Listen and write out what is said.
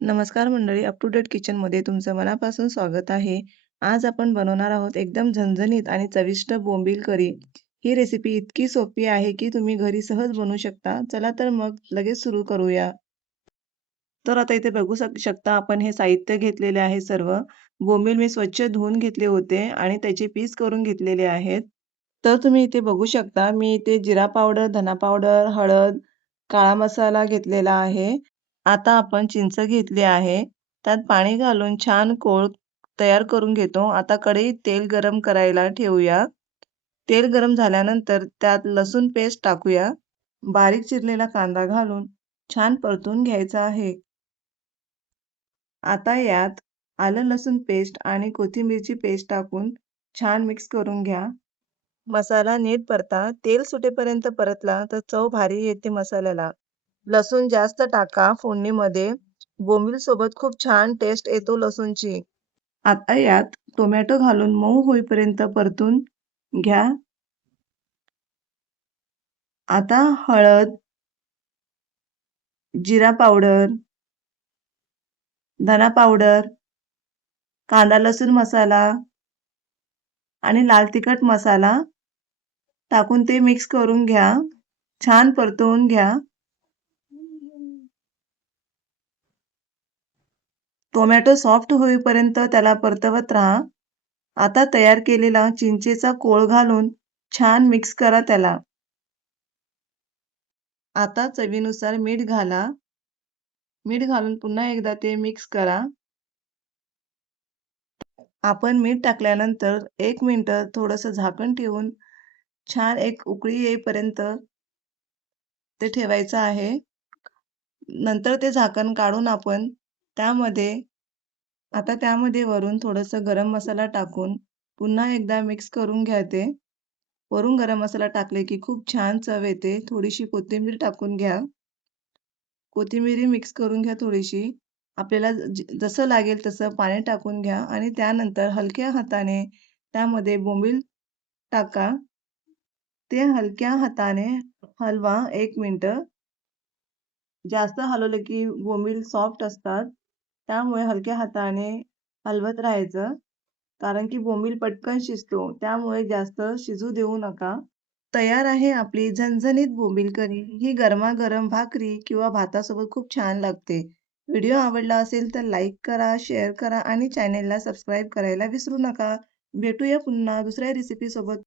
नमस्कार मंडळी, up to date किचनमध्ये तुमचं मनापासून स्वागत आहे. आज आपण बनवणार आहोत एकदम झणझणीत आणि चविष्ट बोंबील करी. ही रेसिपी इतकी सोपी आहे की तुम्ही घरी सहज बनवू शकता. चला तर मग लगेच सुरू करूया. तर आता इथे बघू शकता आपण हे साहित्य घेतलेले आहे सर्व. बोंबील मी स्वच्छ धुवून घेतले होते आणि त्याचे पीस करून घेतलेले आहेत. तर तुम्ही इथे बघू शकता मी इथे जिरा पावडर, धना पावडर, हळद, काळा मसाला घेतलेला आहे. आता आपण चिंच घेतली आहे. त्यात पाणी घालून छान कोळ तयार करून घेतो. आता कढईत तेल गरम करायला ठेवूया. तेल गरम झाल्यानंतर त्यात लसूण पेस्ट टाकूया. बारीक चिरलेला कांदा घालून छान परतून घ्यायचा आहे. आता यात आलं लसूण पेस्ट आणि कोथिंबीरची पेस्ट टाकून छान मिक्स करून घ्या. मसाला नीट परता. तेल सुटेपर्यंत परतला तर चव भारी येते मसाल्याला. लसूण जास्त टाका फोडणीमध्ये. बोंबील सोबत खूप छान टेस्ट येतो लसूणची. आता यात टोमॅटो घालून मऊ होईपर्यंत परतून घ्या. आता हळद, जिरा पावडर, धना पावडर, कांदा लसूण मसाला आणि लाल तिखट मसाला टाकून ते मिक्स करून घ्या. छान परतवून घ्या. टोमॅटो सॉफ्ट होईपर्यंत त्याला परतवत राहा. आता तयार केलेला चिंचेचा कोळ घालून छान मिक्स करा त्याला. आता चवीनुसार मीठ घाला. मीठ घालून पुन्हा एकदा ते मिक्स करा. आपण मीठ टाकल्यानंतर 1 मिनिट थोडंसं झाकण ठेवून छान एक उकळी येईपर्यंत ते ठेवायचं आहे. नंतर ते झाकण काढून आपण त्यामध्ये वरून थोडंसं गरम मसाला टाकून पुन्हा एकदा मिक्स करून घ्या ते. वरून गरम मसाला टाकले की खूप छान चव येते. थोडीशी कोथिंबीर टाकून घ्या. कोथिंबीर मिक्स करून घ्या थोडीशी. आपल्याला जसं लागेल तसं पाणी टाकून घ्या आणि त्यानंतर हलक्या हाताने त्यामध्ये बोंबील टाका. ते हलक्या हाताने हलवा 1 मिनिट. जास्त हलवलं की बोंबील सॉफ्ट असतात. त्यामुळे हलक्या हाताने हलवत राहायचं. कारण की बोंबील पटकन शिजतो. त्यामुळे जास्त शिजू देऊ नका. तयार आहे आपली झणझणीत बोंबील करी. ही गरमागरम भाकरी किंवा भातासोबत खूप छान लागते. व्हिडिओ आवडला असेल तर लाईक करा, शेअर करा आणि चॅनेलला सबस्क्राईब करायला विसरू नका. भेटूया पुन्हा दुसऱ्या रेसिपीसोबत.